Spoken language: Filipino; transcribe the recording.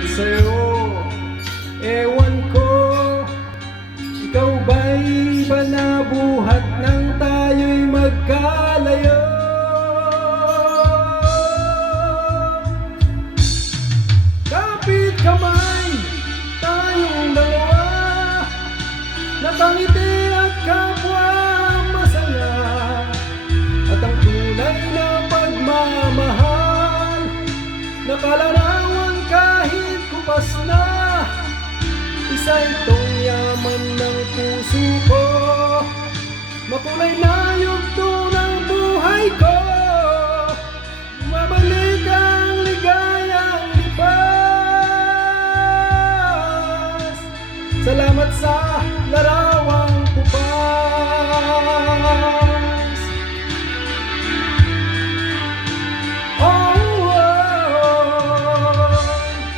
ngunit sa'yo, ewan ko, ikaw ba'y banabuhat nang tayo'y magkalayo? Kapit kamay, tayong dalawa, nakangiti at kapwa masaya, at ang tunay na pagmamahal, nakalarawan kahit kupas na. Isa itong yaman ng puso ko, makulay na yugto ng buhay ko.